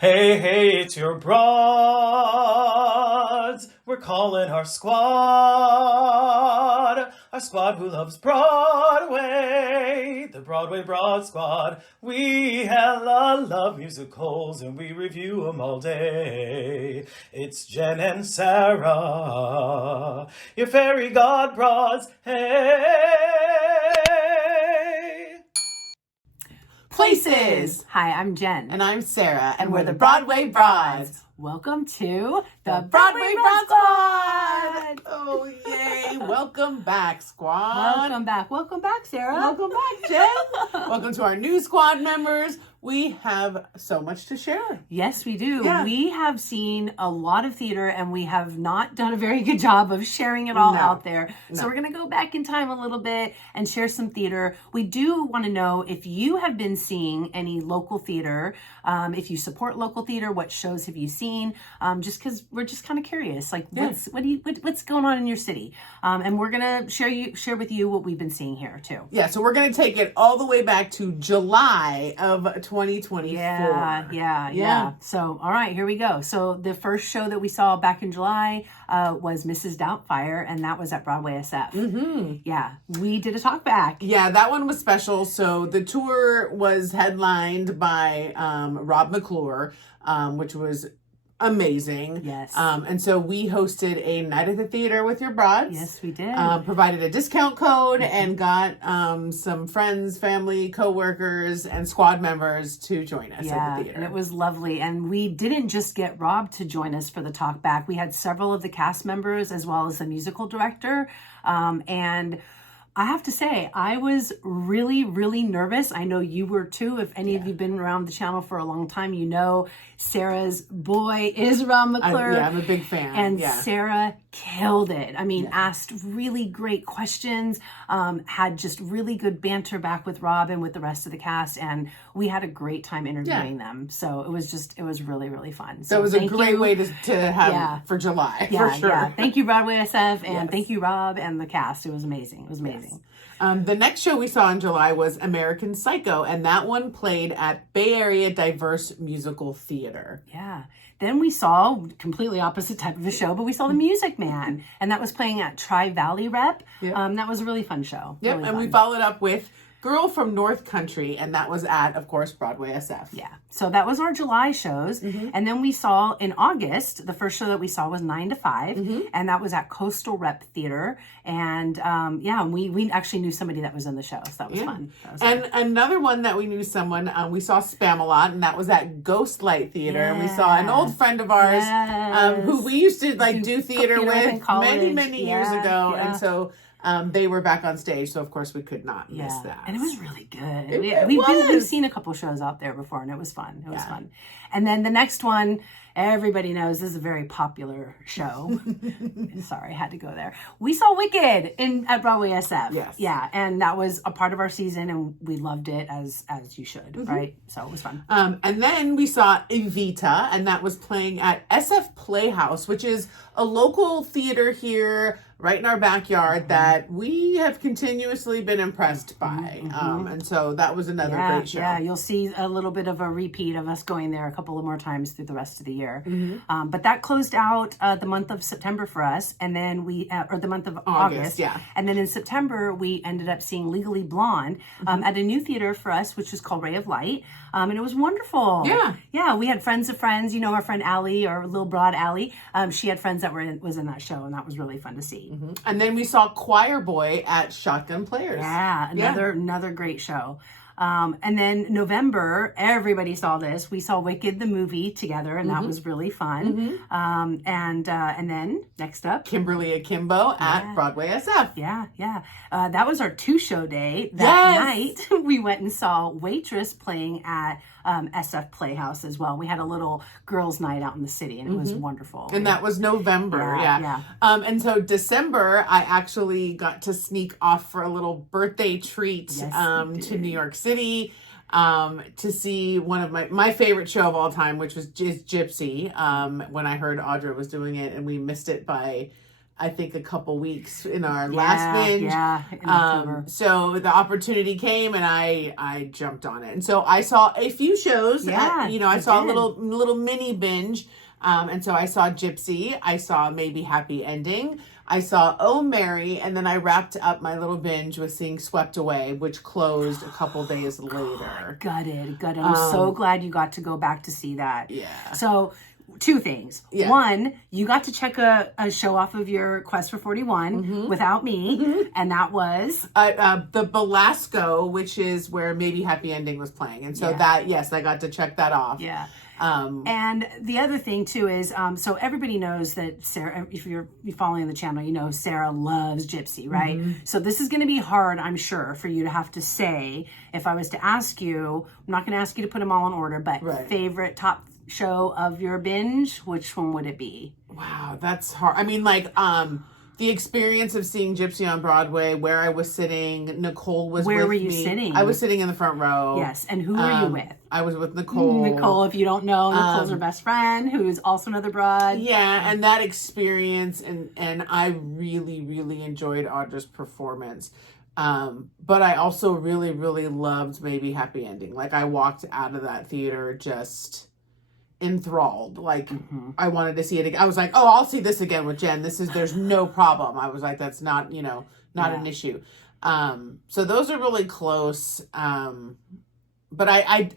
Hey, hey, it's your broads. We're calling our squad who loves Broadway, the Broadway Broad Squad. We hella love musicals and we review them all day. It's Jen and Sarah, your fairy god broads. Hey! Places. Hi, I'm Jen. And I'm Sarah, and we're the Broadway Broads. Welcome to The Broadway Broad Squad. Oh, yay. Welcome back, squad. Welcome back. Welcome back, Sarah. Welcome back, Jen. Welcome to our new squad members. We have so much to share. Yes, we do. Yeah. We have seen a lot of theater and we have not done a very good job of sharing it all out there. So we're going to go back in time a little bit and share some theater. We do want to know if you have been seeing any local theater, if you support local theater, what shows have you seen? Just because we're just kind of curious, like what's going on in your city? And we're going to share with you what we've been seeing here too. Yeah, so we're going to take it all the way back to July of 2024. Yeah. So, all right, here we go. So the first show that we saw back in July was Mrs. Doubtfire, and that was at Broadway SF. Mm-hmm. Yeah, we did a talk back. Yeah, that one was special. So the tour was headlined by Rob McClure, which was amazing. Yes. And so we hosted a night at the theater with your broads. Yes, we did. Provided a discount code and got some friends, family, co-workers, and squad members to join us at the theater. And it was lovely. And we didn't just get Rob to join us for the talk back. We had several of the cast members as well as the musical director. And I have to say, I was really, really nervous. I know you were too. If any of you have been around the channel for a long time, you know Sarah's boy is Rob McClure. I'm a big fan. And Sarah killed it. I mean, asked really great questions, had just really good banter back with Rob and with the rest of the cast. And we had a great time interviewing them. So it was really, really fun. So it was a great way to have for July, for sure. Yeah. Thank you, Broadway SF, and thank you, Rob, and the cast. It was amazing. It was amazing. Yes. The next show we saw in July was American Psycho, and that one played at Bay Area Diverse Musical Theater. Yeah. Then we saw completely opposite type of a show, but we saw The Music Man, and that was playing at Tri-Valley Rep. Yep. That was a really fun show. Yep, really and fun. we followed up with Girl from North Country, and that was at, of course, Broadway SF. Yeah. So that was our July shows. Mm-hmm. And then we saw in August, the first show that we saw was 9 to 5, and that was at Coastal Rep Theater. And we actually knew somebody that was in the show, so that was fun. And another one that we knew someone, we saw Spam-A-Lot, and that was at Ghostlight Theater. And we saw an old friend of ours who we used to do theater with many years ago. And so they were back on stage, so of course we could not miss that. And it was really good. We've seen a couple shows out there before, and it was fun. It was fun. And then the next one, everybody knows this is a very popular show. Sorry, I had to go there. We saw Wicked at Broadway SF. Yes. Yeah, and that was a part of our season, and we loved it as you should, right? So it was fun. And then we saw Evita, and that was playing at SF Playhouse, which is a local theater here right in our backyard that we have continuously been impressed by. And so that was another great show. Yeah, you'll see a little bit of a repeat of us going there a couple of more times through the rest of the year. But that closed out the month of September for us, and then or the month of August. Yeah. And then in September, we ended up seeing Legally Blonde at a new theater for us, which is called Ray of Light. And it was wonderful. Yeah. Yeah, we had friends of friends, our friend Allie, our little broad Allie. She had friends that was in that show, and that was really fun to see. And then we saw Choir Boy at Shotgun Players. Yeah, another great show. And then November, everybody saw this. We saw Wicked the movie together, and that was really fun. And then next up, Kimberly Akimbo at Broadway SF. Yeah. That was our 2-show day. That night, we went and saw Waitress playing at SF Playhouse as well. We had a little girls' night out in the city, and it was wonderful. And that was November. Yeah. And so December, I actually got to sneak off for a little birthday treat to New York City to see one of my favorite show of all time, which is Gypsy. When I heard Audra was doing it, and we missed it by I think a couple weeks in our last binge. Yeah, in October. So the opportunity came and I jumped on it. And so I saw a few shows. Yeah, I saw a little mini binge. And so I saw Gypsy. I saw Maybe Happy Ending. I saw Oh Mary. And then I wrapped up my little binge with seeing Swept Away, which closed a couple days later. Gutted. I'm so glad you got to go back to see that. Yeah. So, two things. Yeah. One, you got to check a show off of your Quest for 41 without me, and that was the Belasco, which is where Maybe Happy Ending was playing, and so I got to check that off. Yeah. And the other thing too is, so everybody knows that Sarah, if you're following the channel, you know Sarah loves Gypsy, right? So this is going to be hard, I'm sure, for you to have to say. If I was to ask you, I'm not going to ask you to put them all in order, but favorite top show of your binge, which one would it be? Wow, that's hard. I mean, like, the experience of seeing Gypsy on Broadway, where I was sitting, Nicole was with me. Where were you sitting? I was sitting in the front row. Yes, and who were you with? I was with Nicole. Nicole, if you don't know, Nicole's her best friend, who is also another broad. Yeah, and that experience, and I really, really enjoyed Audra's performance. But I also really, really loved Maybe Happy Ending. Like, I walked out of that theater just enthralled. Like, I wanted to see it again. I was like, oh, I'll see this again with Jen. There's no problem. I was like, that's not, not an issue. So those are really close. But I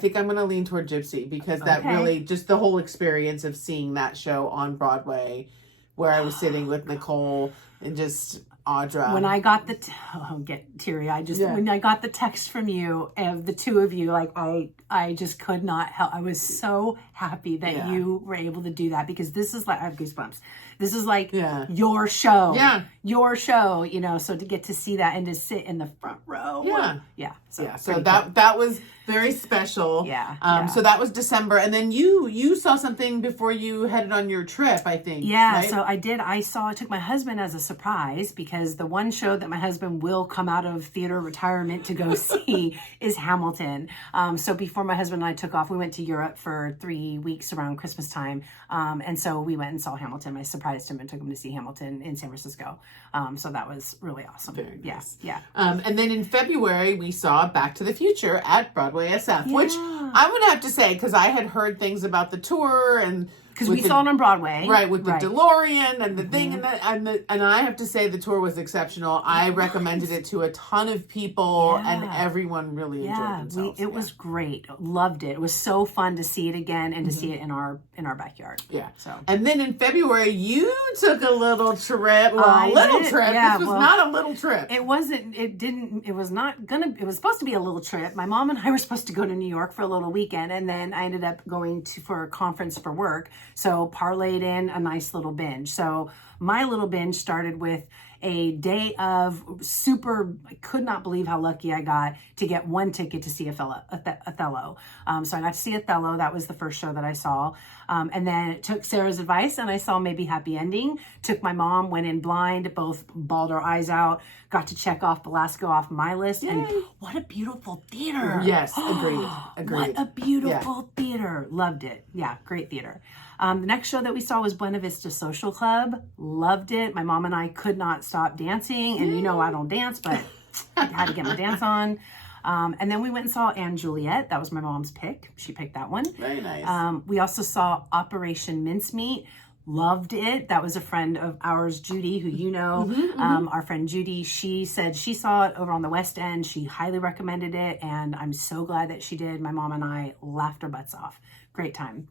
think I'm going to lean toward Gypsy, because that really, just the whole experience of seeing that show on Broadway, where I was sitting with Nicole and just Audra. When I got I'll get teary. When I got the text from you of the two of you, like I just could not help. I was so happy that you were able to do that, because this is like, I have goosebumps. This is like your show. Yeah. Your show, so to get to see that and to sit in the front row. Yeah. Yeah. So that was very special. Yeah. So that was December. And then you saw something before you headed on your trip, I think. Yeah. Right? So I did. I took my husband as a surprise, because the one show that my husband will come out of theater retirement to go see is Hamilton. So before my husband and I took off, we went to Europe for 3 weeks around Christmas time. And so we went and saw Hamilton. I surprised him and took him to see Hamilton in San Francisco. So that was really awesome. Very nice. Yeah. And then in February, we saw Back to the Future at Broadway SF, which I'm going to have to say, because I had heard things about the tour, and because we saw it on Broadway, right, with the DeLorean and the thing, and I have to say the tour was exceptional. I recommended it to a ton of people, and everyone really enjoyed themselves. It was great. Loved it. It was so fun to see it again and to see it in our backyard. Yeah. So, and then in February, you took a little trip. Well, I a little did. trip. Yeah, this was not a little trip. It wasn't. It didn't. It was not gonna. It was supposed to be a little trip. My mom and I were supposed to go to New York for a little weekend, and then I ended up going for a conference for work. So parlayed in a nice little binge. So my little binge started with a day of I could not believe how lucky I got to get one ticket to see Othello. So I got to see Othello. That was the first show that I saw. And then took Sarah's advice and I saw Maybe Happy Ending. Took my mom, went in blind, both bawled our eyes out, got to check off Belasco off my list. Yay. And what a beautiful theater. Yes, agreed. What a beautiful theater. Loved it. Yeah, great theater. The next show that we saw was Buena Vista Social Club. Loved it. My mom and I could not stop dancing. And I don't dance, but I had to get my dance on. And then we went and saw Anne Juliet. That was my mom's pick. She picked that one. Very nice. We also saw Operation Mincemeat. Loved it. That was a friend of ours, Judy, who you know. Our friend Judy, she said she saw it over on the West End. She highly recommended it. And I'm so glad that she did. My mom and I laughed our butts off. Great time.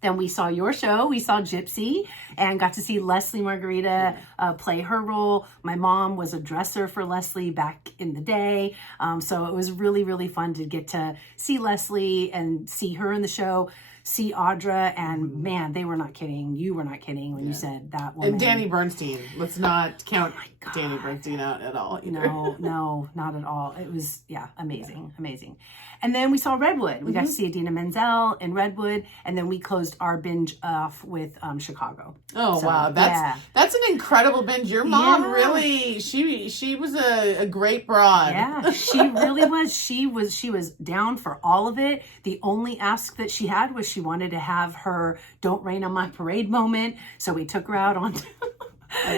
Then we saw your show. We saw Gypsy and got to see Leslie Margarita play her role. My mom was a dresser for Leslie back in the day. So it was really, really fun to get to see Leslie and see her in the show, see Audra. And man, they were not kidding. You were not kidding when you said that woman. And Danny Bernstein. Let's not count Danny Bernstein out at all either. No, not at all. It was, amazing. And then we saw Redwood. We got to see Idina Menzel in Redwood. And then we closed our binge off with Chicago. Oh, so, wow. That's an incredible binge. Your mom really, she was a great broad. Yeah, she really was. She was down for all of it. The only ask that she had was she wanted to have her Don't Rain on My Parade moment. So we took her out on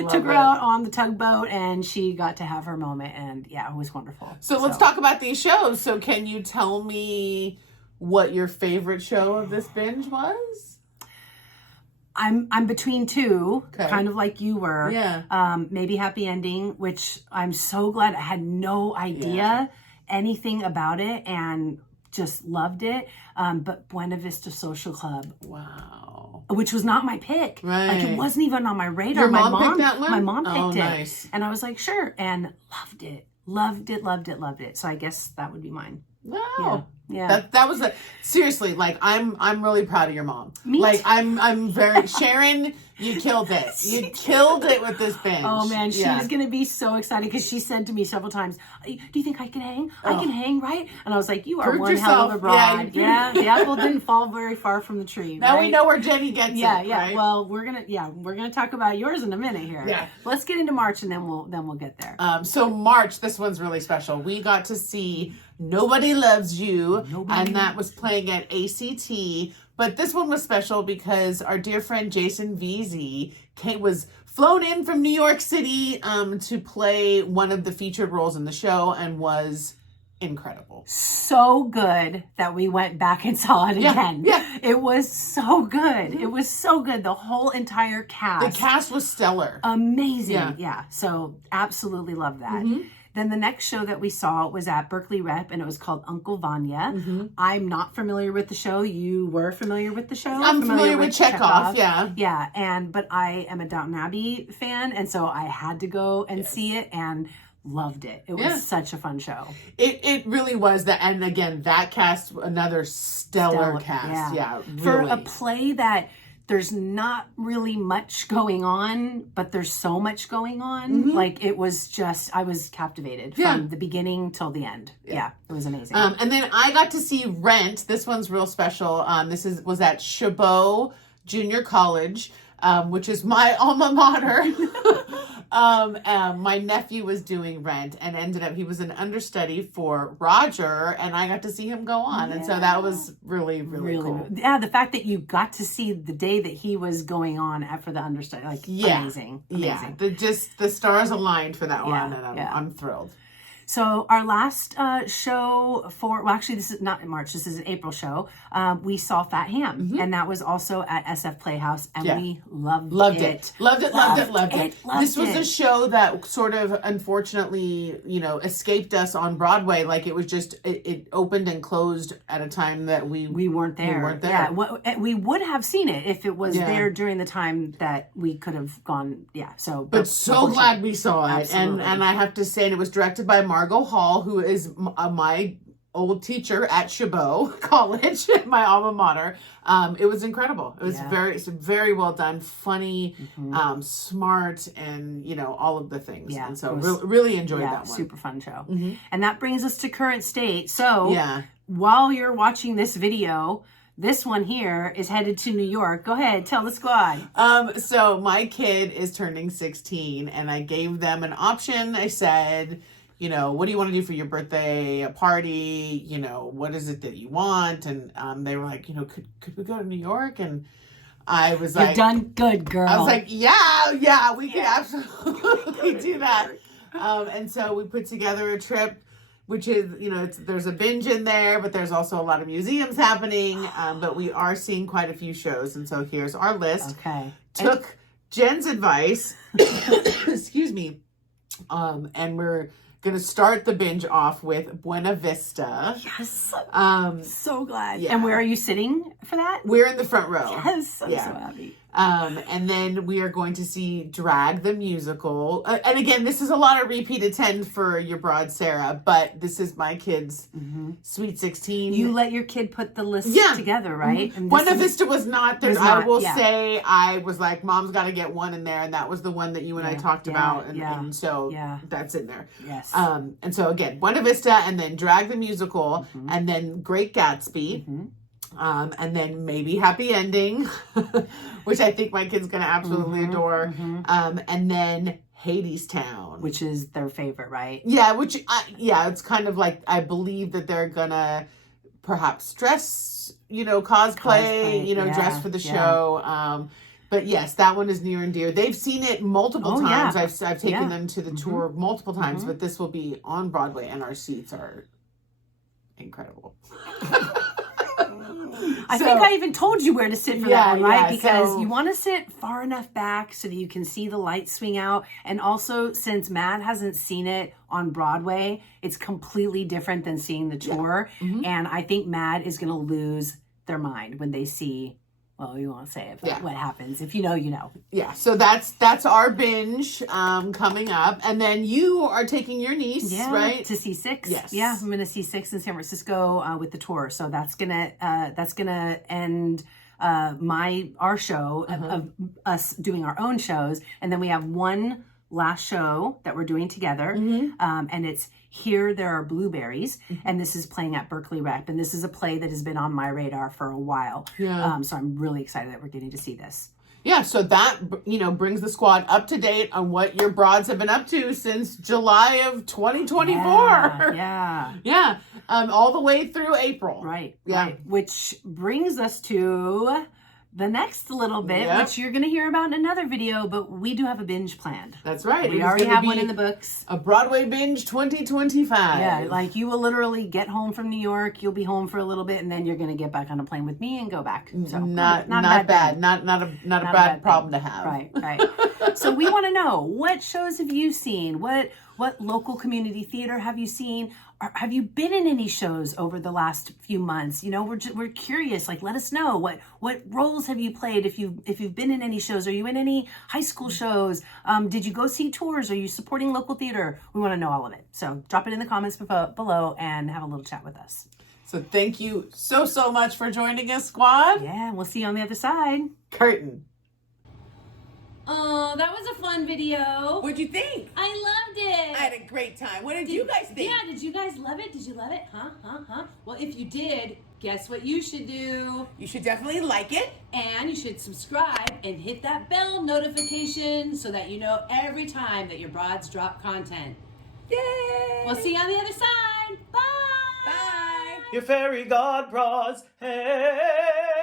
Took her out on the tugboat, and she got to have her moment, and yeah, it was wonderful. So let's talk about these shows. So can you tell me what your favorite show of this binge was? I'm between two, kind of like you were. Yeah. Maybe Happy Ending, which I'm so glad. I had no idea anything about it and just loved it. But Buena Vista Social Club. Wow. Which was not my pick. Right. Like, it wasn't even on my radar. Your mom picked that one? My mom picked it. Nice. And I was like, sure. And loved it. Loved it, loved it, loved it. So I guess that would be mine. Wow. Yeah. That was seriously, like, I'm really proud of your mom. Me like too. I'm very Sharon, you killed it. You killed it with this binge. Oh man, she's gonna be so excited because she said to me several times, "Do you think I can hang? I can hang, right?" And I was like, "You are Proved one hell of a yourself. broad." Yeah, Yeah, the apple didn't fall very far from the tree. Now right? we know where Jenny gets it. Yeah. Right? Well, we're gonna talk about yours in a minute here. Yeah. Let's get into March and then we'll get there. So March, this one's really special. We got to see Nobody Loves You, and that was playing at ACT. But this one was special because our dear friend Jason Veazey was flown in from New York City to play one of the featured roles in the show and was incredible. So good that we went back and saw it again. Yeah. It was so good. It was so good. The whole entire cast. The cast was stellar. Amazing. Yeah. So absolutely love that. Mm-hmm. Then the next show that we saw was at Berkeley Rep, and it was called Uncle Vanya. Mm-hmm. I'm not familiar with the show. You were familiar with the show? I'm familiar with Chekhov, yeah. Yeah, but I am a Downton Abbey fan, and so I had to go and see it, and loved it. It was such a fun show. It really was that, and again, that cast, another stellar cast. Yeah, really. For a play that there's not really much going on, but there's so much going on. Mm-hmm. Like, it was just, I was captivated from the beginning till the end. Yeah, it was amazing. And then I got to see Rent. This one's real special. This was at Chabot Junior College, which is my alma mater. My nephew was doing Rent and ended up, he was an understudy for Roger, and I got to see him go on. And so that was really, really cool. Yeah, the fact that you got to see the day that he was going on for the understudy, like, amazing. Yeah, the stars aligned for that one, and I'm thrilled. So our last show actually this is not in March, this is an April show. We saw Fat Ham, and that was also at SF Playhouse, and we loved it. Loved it. This was a show that sort of, unfortunately, escaped us on Broadway. Like, it was just, it opened and closed at a time that we weren't there. Yeah, we would have seen it if it was there during the time that we could have gone. Yeah, so. But so glad we saw it. Absolutely. And I have to say, and it was directed by Margot Hall, who is my old teacher at Chabot College, my alma mater. It was incredible. It was very well done, funny, smart, and all of the things. Yeah, and so really enjoyed that one. Super fun show. Mm-hmm. And that brings us to current state. So while you're watching this video, this one here is headed to New York. Go ahead, tell the squad. So my kid is turning 16, and I gave them an option. I said, what do you want to do for your birthday party? What is it that you want? And they were like, could we go to New York? And I was like, you've done good, girl. I was like, yeah, we could absolutely do that. And so we put together a trip, which is, there's a binge in there, but there's also a lot of museums happening. But we are seeing quite a few shows. And so here's our list. Okay. Took Jen's advice, excuse me, and we're going to start the binge off with Buena Vista. Yes. So glad. Yeah. And where are you sitting for that? We're in the front row. Yes. I'm so happy. And then we are going to see Drag the Musical. And again, this is a lot of repeat attend for your broad Sarah, but this is my kid's Sweet 16. You let your kid put the list together, right? Mm-hmm. Buena Vista was not there. I will say, I was like, Mom's got to get one in there, and that was the one that you and I talked about, and so that's in there. Yes. And so again, Buena Vista, and then Drag the Musical, and then Great Gatsby. And then maybe Happy Ending, which I think my kid's going to absolutely adore. And then Hadestown. Which is their favorite, right? Yeah, it's kind of like, I believe that they're going to perhaps dress, cosplay, dress for the show. But yes, that one is near and dear. They've seen it multiple times. Yeah. I've taken them to the tour multiple times, but this will be on Broadway, and our seats are incredible. I think I even told you where to sit for that one, right? Because so, you want to sit far enough back so that you can see the lights swing out. And also, since Matt hasn't seen it on Broadway, it's completely different than seeing the tour. And I think Matt is going to lose their mind when they see, well, you won't say it, but what happens. If you know, you know. Yeah, so that's our binge coming up. And then you are taking your niece, right? To see Six. Yes. Yeah, I'm going to see Six in San Francisco with the tour. So that's gonna end our show of us doing our own shows. And then we have one last show that we're doing together. And it's Here There Are Blueberries. And this is playing at Berkeley Rep. And this is a play that has been on my radar for a while. So I'm really excited that we're getting to see this. Yeah, so that, brings the squad up to date on what your broads have been up to since July of 2024. Yeah. All the way through April. Right. Which brings us to the next little bit, which you're going to hear about in another video, but we do have a binge planned. That's right. We already have one in the books. A Broadway binge 2025. Yeah, like you will literally get home from New York, you'll be home for a little bit, and then you're going to get back on a plane with me and go back. So not bad. Not a bad problem to have. Right. So we want to know, what shows have you seen? What local community theater have you seen? Have you been in any shows over the last few months? We're curious. Like, let us know what roles have you played if you've been in any shows. Are you in any high school shows? Did you go see tours? Are you supporting local theater? We want to know all of it. So drop it in the comments below and have a little chat with us. So thank you so much for joining us, squad. Yeah, we'll see you on the other side. Curtain. Oh, that was a fun video. What'd you think? I loved it. I had a great time. What did you guys think? Yeah, did you guys love it? Did you love it? Huh? Well, if you did, guess what you should do? You should definitely like it. And you should subscribe and hit that bell notification so that you know every time that your broads drop content. Yay! We'll see you on the other side. Bye! Bye! Your fairy god broads, hey!